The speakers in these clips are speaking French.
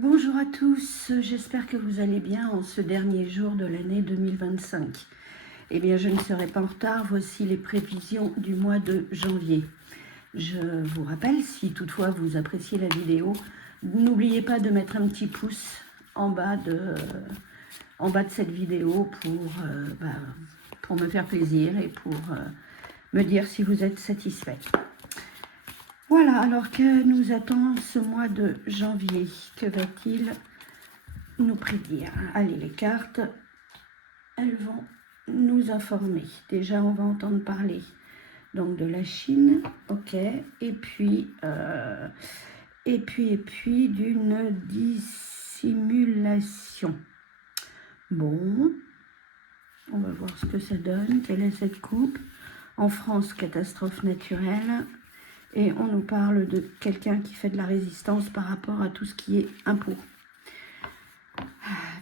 Bonjour à tous, j'espère que vous allez bien en ce dernier jour de l'année 2025. Eh bien, je ne serai pas en retard, voici les prévisions du mois de janvier. Je vous rappelle, si toutefois vous appréciez la vidéo, n'oubliez pas de mettre un petit pouce en bas de cette vidéo pour me faire plaisir et pour me dire si vous êtes satisfait. Voilà, alors que nous attend ce mois de janvier? Que va-t-il nous prédire? Allez, les cartes, elles vont nous informer. Déjà, on va entendre parler donc de la Chine, ok, et puis d'une dissimulation. Bon, on va voir ce que ça donne. Quelle est cette coupe? En France, catastrophe naturelle. Et on nous parle de quelqu'un qui fait de la résistance par rapport à tout ce qui est impôt.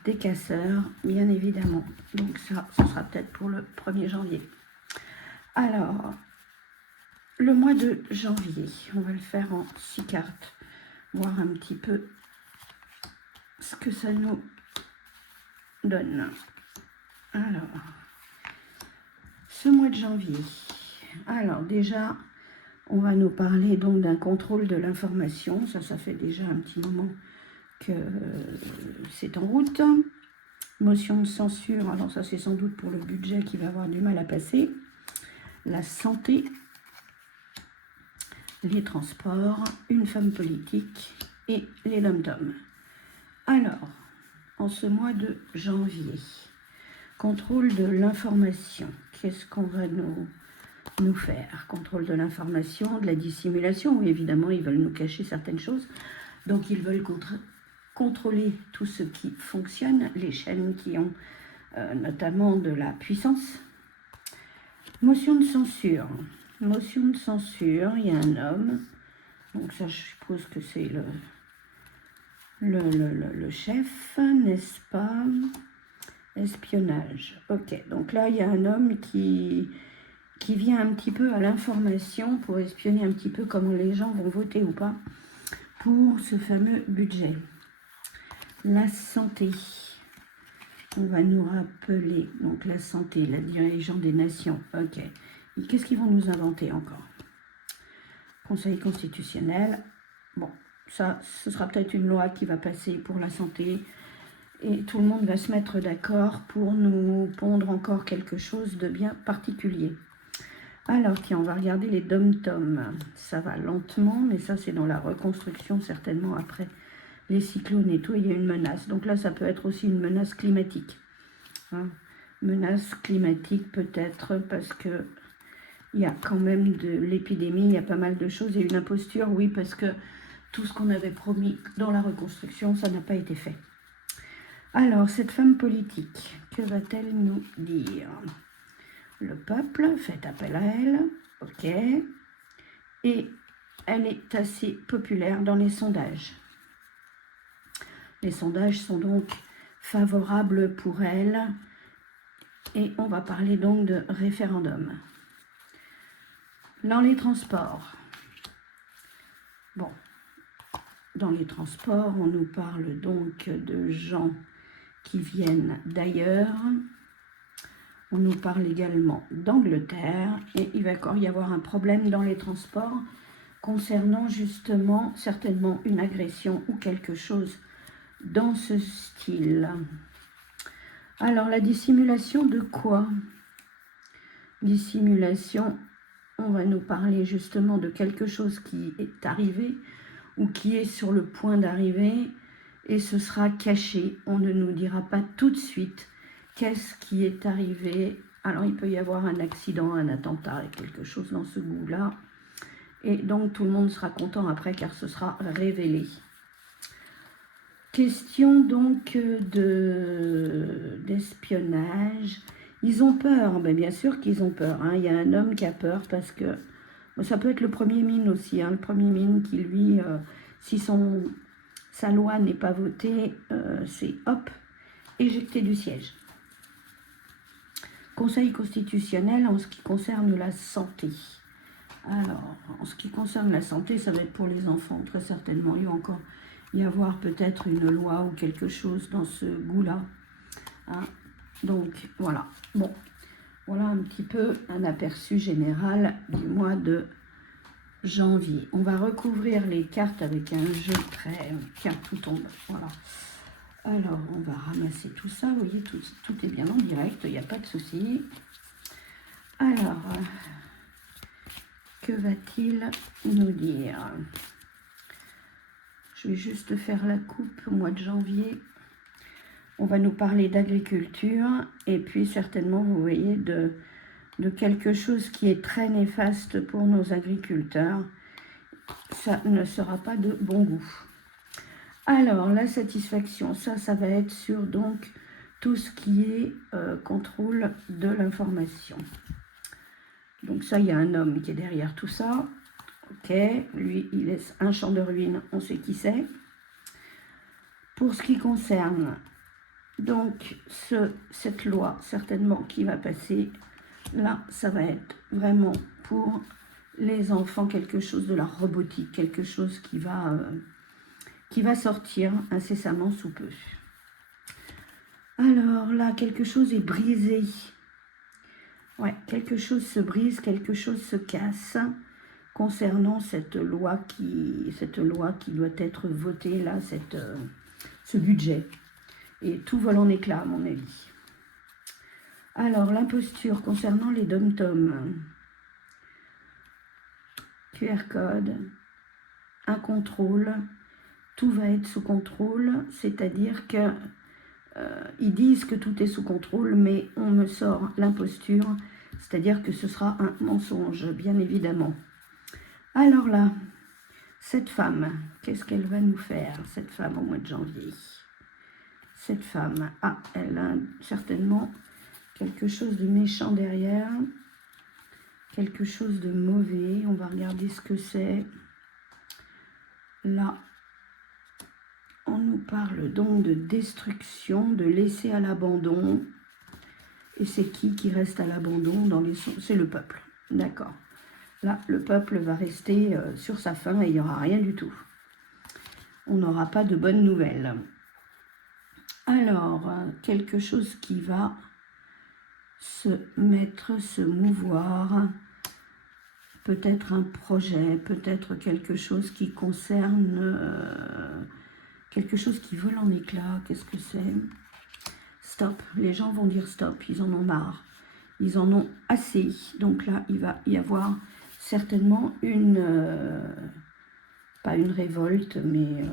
Des casseurs, bien évidemment. Donc ça, ce sera peut-être pour le 1er janvier. Alors, le mois de janvier, on va le faire en 6 cartes. Voir un petit peu ce que ça nous donne. Alors, ce mois de janvier. Alors déjà, on va nous parler donc d'un contrôle de l'information. Ça fait déjà un petit moment que c'est en route. Motion de censure, alors ça c'est sans doute pour le budget qui va avoir du mal à passer. La santé, les transports, une femme politique et les dom-toms. Alors, en ce mois de janvier, contrôle de l'information. Qu'est-ce qu'on va nous faire? Contrôle de l'information, de la dissimulation. Oui, évidemment, ils veulent nous cacher certaines choses. Donc, ils veulent contrôler tout ce qui fonctionne, les chaînes qui ont notamment de la puissance. Motion de censure. Motion de censure, il y a un homme. Donc ça, je suppose que c'est le chef, n'est-ce pas? Espionnage. Ok, donc là, il y a un homme qui vient un petit peu à l'information pour espionner un petit peu comment les gens vont voter ou pas pour ce fameux budget. La santé. On va nous rappeler, donc la santé, la dirigeante des nations. Ok. Qu'est-ce qu'ils vont nous inventer encore? Conseil constitutionnel. Bon, ça, ce sera peut-être une loi qui va passer pour la santé. Et tout le monde va se mettre d'accord pour nous pondre encore quelque chose de bien particulier. Alors, tiens, on va regarder les dom-toms. Ça va lentement, mais ça, c'est dans la reconstruction, certainement, après les cyclones et tout, il y a une menace. Donc là, ça peut être aussi une menace climatique. Hein. Menace climatique, peut-être, parce que il y a quand même de l'épidémie, il y a pas mal de choses. Et une imposture, oui, parce que tout ce qu'on avait promis dans la reconstruction, ça n'a pas été fait. Alors, cette femme politique, que va-t-elle nous dire? Le peuple fait appel à elle, ok. Et elle est assez populaire dans les sondages. Les sondages sont donc favorables pour elle. Et on va parler donc de référendum. Dans les transports. Bon, dans les transports, on nous parle donc de gens qui viennent d'ailleurs. On nous parle également d'Angleterre. Et il va encore y avoir un problème dans les transports concernant justement certainement une agression ou quelque chose dans ce style. Alors, la dissimulation de quoi? Dissimulation, on va nous parler justement de quelque chose qui est arrivé ou qui est sur le point d'arriver et ce sera caché. On ne nous dira pas tout de suite qu'est-ce qui est arrivé. Alors, il peut y avoir un accident, un attentat, quelque chose dans ce goût-là. Et donc, tout le monde sera content après car ce sera révélé. Question donc d'espionnage. Ils ont peur, ben bien sûr qu'ils ont peur. Hein. Il y a un homme qui a peur parce que ça peut être le premier mine aussi. Hein. Le premier mine qui, lui, si sa loi n'est pas votée, c'est hop, éjecté du siège. Conseil constitutionnel en ce qui concerne la santé. Alors, en ce qui concerne la santé, ça va être pour les enfants, très certainement. Il y a encore y avoir peut-être une loi ou quelque chose dans ce goût-là. Hein. Donc, voilà. Bon, voilà un petit peu un aperçu général du mois de janvier. On va recouvrir les cartes avec un jeu très... Tiens, tout tombe. Voilà. Alors, on va ramasser tout ça. Vous voyez, tout est bien en direct, il n'y a pas de souci. Alors, que va-t-il nous dire? Je vais juste faire la coupe au mois de janvier. On va nous parler d'agriculture et puis certainement, vous voyez, de quelque chose qui est très néfaste pour nos agriculteurs. Ça ne sera pas de bon goût. Alors, la satisfaction, ça va être sur donc tout ce qui est contrôle de l'information. Donc ça, il y a un homme qui est derrière tout ça. Ok, lui, il laisse un champ de ruines, on sait qui c'est. Pour ce qui concerne donc cette loi, certainement, qui va passer, là, ça va être vraiment pour les enfants, quelque chose de la robotique, quelque chose qui va sortir incessamment sous peu. Alors là, quelque chose est brisé. Ouais, quelque chose se brise, quelque chose se casse concernant cette loi qui doit être votée, là, ce budget. Et tout vole en éclats, à mon avis. Alors, l'imposture concernant les dom-toms. QR code, un contrôle, tout va être sous contrôle, c'est-à-dire que ils disent que tout est sous contrôle, mais on me sort l'imposture, c'est-à-dire que ce sera un mensonge, bien évidemment. Alors là, cette femme, qu'est-ce qu'elle va nous faire, cette femme au mois de janvier? Cette femme, elle a certainement quelque chose de méchant derrière, quelque chose de mauvais. On va regarder ce que c'est. Là, on nous parle donc de destruction, de laisser à l'abandon. Et c'est qui reste à l'abandon dans les... C'est le peuple, d'accord. Là, le peuple va rester sur sa faim et il n'y aura rien du tout. On n'aura pas de bonnes nouvelles. Alors, quelque chose qui va se mouvoir, peut-être un projet, peut-être quelque chose qui concerne, quelque chose qui vole en éclats. Qu'est-ce que c'est? Stop, les gens vont dire stop, ils en ont marre, ils en ont assez. Donc là, il va y avoir certainement pas une révolte, mais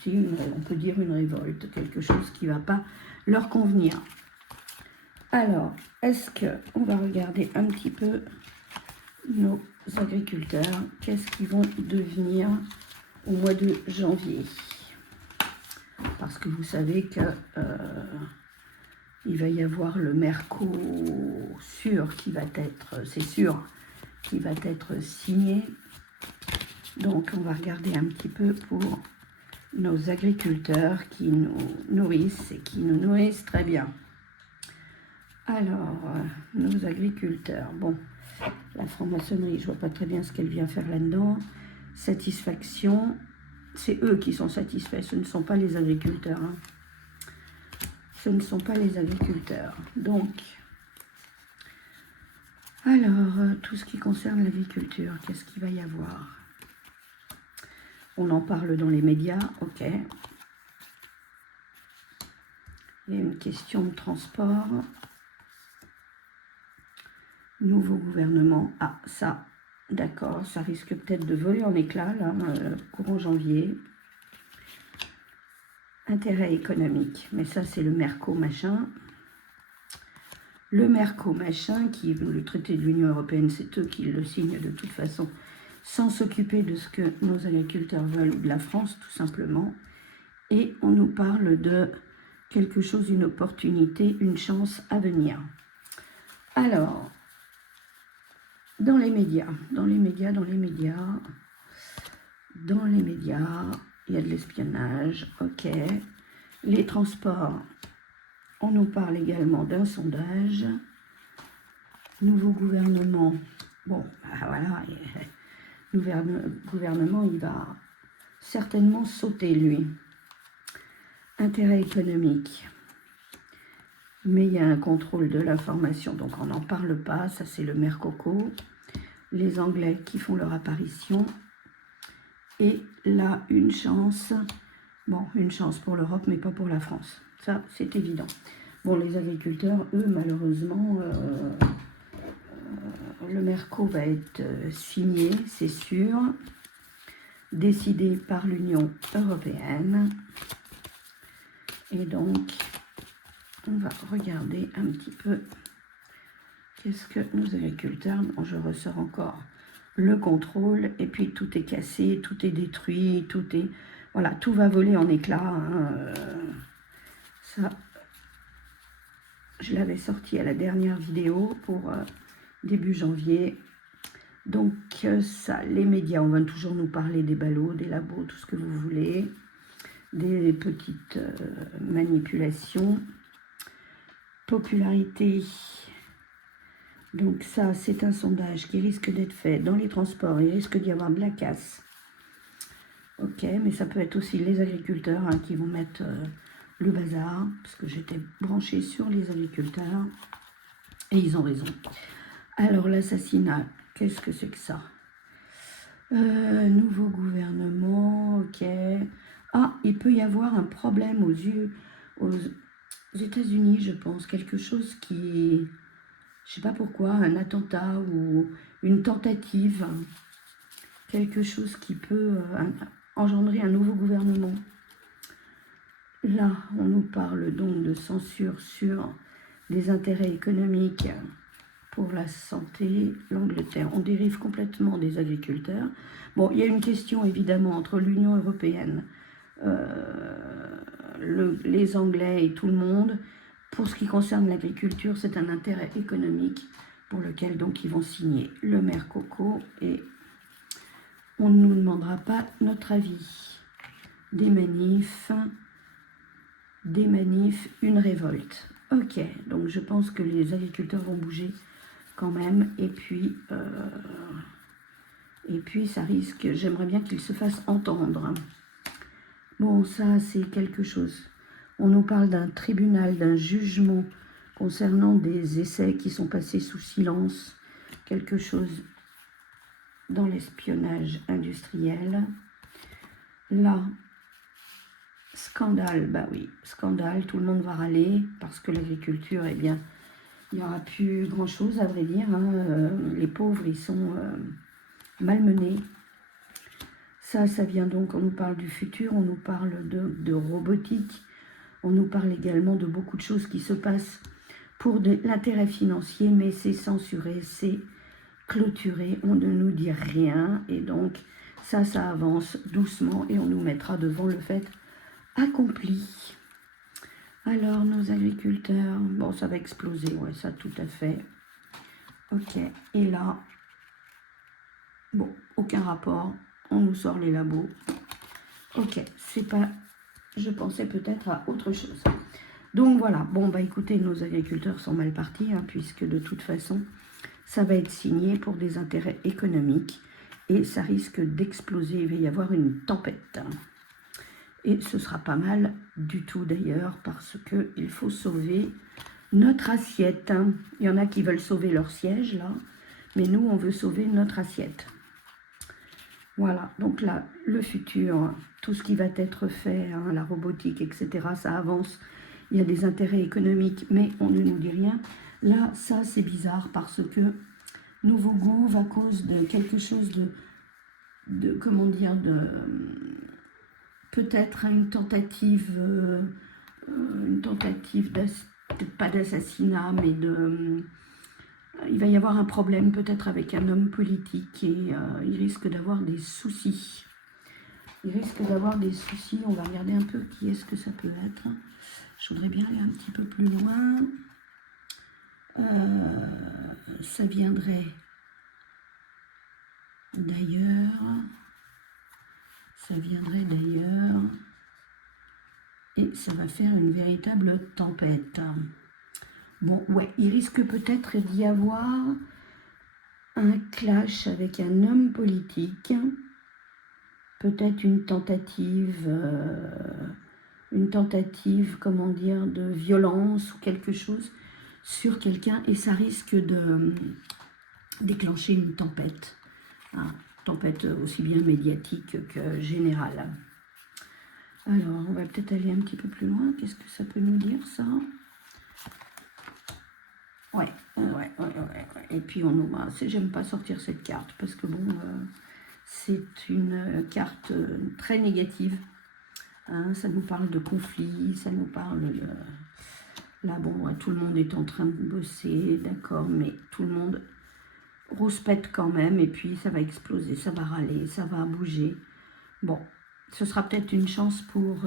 si, on peut dire une révolte, quelque chose qui ne va pas leur convenir. Alors, est-ce qu'on va regarder un petit peu nos agriculteurs, qu'est-ce qu'ils vont devenir au mois de janvier? Parce que vous savez que il va y avoir le Mercosur qui va être, c'est sûr, qui va être signé. Donc, on va regarder un petit peu pour nos agriculteurs qui nous nourrissent et qui nous nourrissent très bien. Alors, nos agriculteurs, bon, la franc-maçonnerie, je vois pas très bien ce qu'elle vient faire là-dedans. Satisfaction, c'est eux qui sont satisfaits, ce ne sont pas les agriculteurs. Hein. Ce ne sont pas les agriculteurs. Donc, alors, tout ce qui concerne l'agriculture, qu'est-ce qu'il va y avoir? On en parle dans les médias, ok. Il y a une question de transport. Nouveau gouvernement. Ah, ça, d'accord, ça risque peut-être de voler en éclats, là, courant janvier. Intérêt économique, mais ça, c'est le Merco machin. Le Merco machin, qui est le traité de l'Union européenne, c'est eux qui le signent de toute façon, sans s'occuper de ce que nos agriculteurs veulent, ou de la France, tout simplement. Et on nous parle de quelque chose, une opportunité, une chance à venir. Alors, dans les médias, il y a de l'espionnage, ok. Les transports, on nous parle également d'un sondage. Nouveau gouvernement, bon, voilà, le gouvernement, il va certainement sauter, lui. intérêt économique. Mais il y a un contrôle de l'information, donc on n'en parle pas, ça c'est le Mercoco. Les Anglais qui font leur apparition. Et là, une chance, bon, une chance pour l'Europe, mais pas pour la France. Ça, c'est évident. Bon, les agriculteurs, eux, malheureusement, le Merco va être signé, c'est sûr, décidé par l'Union européenne. Et donc, on va regarder un petit peu qu'est-ce que nos agriculteurs... Bon, je ressors encore le contrôle, et puis tout est cassé, tout est détruit, tout est... Voilà, tout va voler en éclats. Hein. Ça, je l'avais sorti à la dernière vidéo pour début janvier. Donc ça, les médias, on va toujours nous parler des ballots, des labos, tout ce que vous voulez, des petites manipulations. Popularité. Donc ça, c'est un sondage qui risque d'être fait dans les transports. Il risque d'y avoir de la casse. Ok, mais ça peut être aussi les agriculteurs hein, qui vont mettre le bazar, parce que j'étais branchée sur les agriculteurs, et ils ont raison. Alors l'assassinat, qu'est-ce que c'est que ça? Nouveau gouvernement, ok. Ah, il peut y avoir un problème aux États-Unis, je pense, quelque chose qui... Je sais pas pourquoi, un attentat ou une tentative, quelque chose qui peut engendrer un nouveau gouvernement. Là, on nous parle donc de censure sur les intérêts économiques pour la santé, l'Angleterre. On dérive complètement des agriculteurs. Bon, il y a une question évidemment entre l'Union européenne, les Anglais et tout le monde. Pour ce qui concerne l'agriculture, c'est un intérêt économique pour lequel donc ils vont signer le Mercoco et on ne nous demandera pas notre avis. Des manifs, une révolte. Ok, donc je pense que les agriculteurs vont bouger quand même et puis ça risque, j'aimerais bien qu'ils se fassent entendre. Bon, ça c'est quelque chose. On nous parle d'un tribunal, d'un jugement concernant des essais qui sont passés sous silence, quelque chose dans l'espionnage industriel. Là, scandale, bah oui, scandale, tout le monde va râler parce que l'agriculture, eh bien, il n'y aura plus grand-chose à vrai dire. Hein. Les pauvres, ils sont malmenés. Ça vient donc, on nous parle du futur, on nous parle de robotique, on nous parle également de beaucoup de choses qui se passent pour de l'intérêt financier, mais c'est censuré, c'est clôturé, on ne nous dit rien, et donc ça avance doucement, et on nous mettra devant le fait accompli. Alors, nos agriculteurs, bon, ça va exploser, ouais, ça tout à fait. Ok, et là, bon, aucun rapport, on nous sort les labos. Ok, c'est pas... Je pensais peut-être à autre chose. Donc voilà, bon bah écoutez, nos agriculteurs sont mal partis, hein, puisque de toute façon, ça va être signé pour des intérêts économiques et ça risque d'exploser, il va y avoir une tempête. Et ce sera pas mal du tout d'ailleurs, parce qu'il faut sauver notre assiette. Il y en a qui veulent sauver leur siège là, mais nous on veut sauver notre assiette. Voilà, donc là, le futur, tout ce qui va être fait, hein, la robotique, etc., ça avance. Il y a des intérêts économiques, mais on ne nous dit rien. Là, ça, c'est bizarre parce que nouveau gouv à cause de quelque chose de comment dire, peut-être une tentative pas d'assassinat, mais il va y avoir un problème peut-être avec un homme politique et il risque d'avoir des soucis. Il risque d'avoir des soucis. On va regarder un peu qui est-ce que ça peut être. Je voudrais bien aller un petit peu plus loin. Ça viendrait d'ailleurs. Et ça va faire une véritable tempête. Bon, ouais, il risque peut-être d'y avoir un clash avec un homme politique, peut-être une tentative une tentative, comment dire, de violence ou quelque chose sur quelqu'un et ça risque de déclencher une tempête. Hein, tempête aussi bien médiatique que générale. Alors, on va peut-être aller un petit peu plus loin. Qu'est-ce que ça peut nous dire, ça? Ouais. Et puis, on nous... J'aime pas sortir cette carte parce que, bon, c'est une carte très négative. Hein, ça nous parle de conflit, ça nous parle de... Là, bon, ouais, tout le monde est en train de bosser, d'accord, mais tout le monde rouspète quand même, et puis ça va exploser, ça va râler, ça va bouger. Bon, ce sera peut-être une chance pour...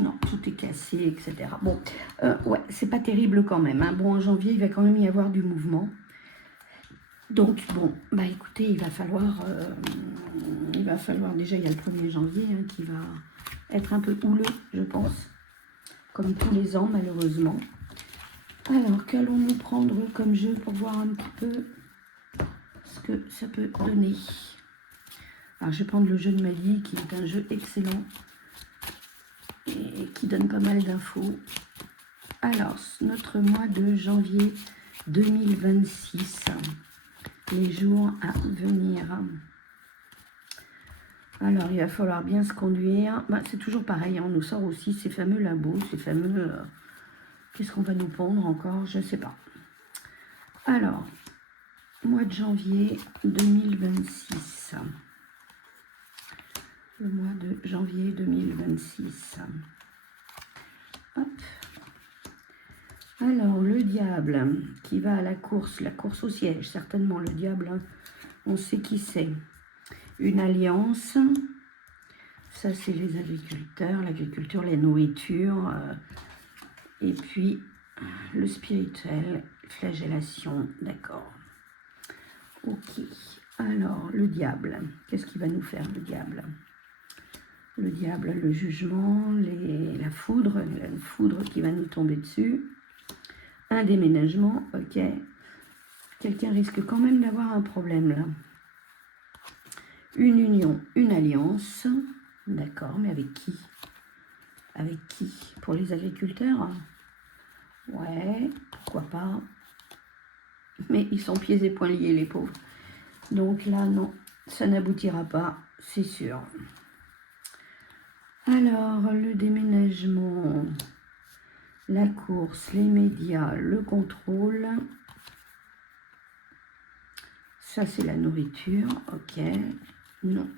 Non, tout est cassé, etc. Bon, ouais, c'est pas terrible quand même. Hein. Bon, en janvier, il va quand même y avoir du mouvement. Donc, bon, bah écoutez, il va falloir déjà, il y a le 1er janvier hein, qui va être un peu houleux, je pense, comme tous les ans, malheureusement. Alors, qu'allons-nous prendre comme jeu pour voir un petit peu ce que ça peut donner? Alors, je vais prendre le jeu de ma vie, qui est un jeu excellent et qui donne pas mal d'infos. Alors, notre mois de janvier 2026, les jours à venir. Alors, il va falloir bien se conduire. Bah, c'est toujours pareil, hein, on nous sort aussi ces fameux labos, ces fameux... Qu'est-ce qu'on va nous pondre encore? Je ne sais pas. Alors, mois de janvier 2026. Le mois de janvier 2026. Hop. Alors, le diable qui va à la course au siège, certainement le diable, hein, on sait qui c'est. Une alliance, ça c'est les agriculteurs, l'agriculture, la nourriture, et puis le spirituel, flagellation, d'accord. Ok, alors le diable, qu'est-ce qu'il va nous faire le diable? Le diable, le jugement, la foudre qui va nous tomber dessus. Un déménagement, ok. Quelqu'un risque quand même d'avoir un problème là. Une union, une alliance. D'accord, mais avec qui? Avec qui? Pour les agriculteurs? Ouais, pourquoi pas. Mais ils sont pieds et poings liés, les pauvres. Donc là, non, ça n'aboutira pas, c'est sûr. Alors, le déménagement, la course, les médias, le contrôle. Ça, c'est la nourriture, ok. Non.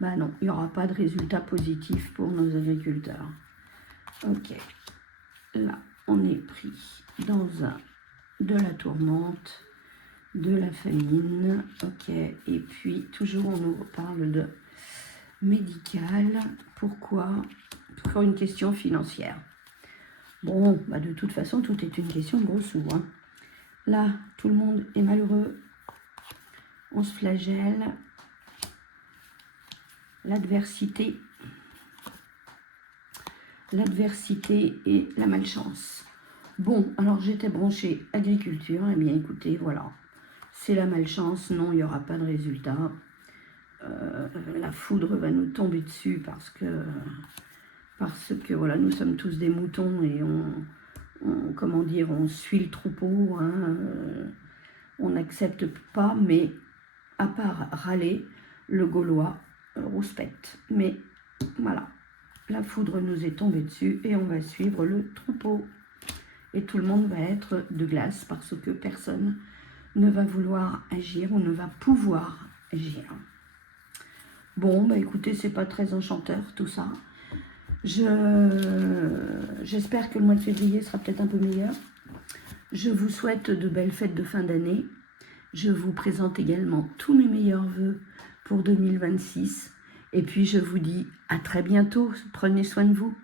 Bah non, il n'y aura pas de résultat positif pour nos agriculteurs. Ok. Là, on est pris dans de la tourmente, de la famine, ok. Et puis, toujours, on nous parle de médical. Pourquoi? Pour une question financière. Bon, bah de toute façon, tout est une question de gros sous. Hein. Là, tout le monde est malheureux. On se flagelle. L'adversité et la malchance. Bon, alors j'étais branchée agriculture. Eh bien, écoutez, voilà. C'est la malchance. Non, il n'y aura pas de résultat. La foudre va nous tomber dessus parce que voilà, nous sommes tous des moutons et comment dire, on suit le troupeau, hein, on n'accepte pas, mais à part râler, le Gaulois rouspète. Mais voilà, la foudre nous est tombée dessus et on va suivre le troupeau. Et tout le monde va être de glace parce que personne ne va vouloir agir ou ne va pouvoir agir. Bon, bah écoutez, c'est pas très enchanteur tout ça. J'espère que le mois de février sera peut-être un peu meilleur. Je vous souhaite de belles fêtes de fin d'année. Je vous présente également tous mes meilleurs vœux pour 2026. Et puis je vous dis à très bientôt. Prenez soin de vous.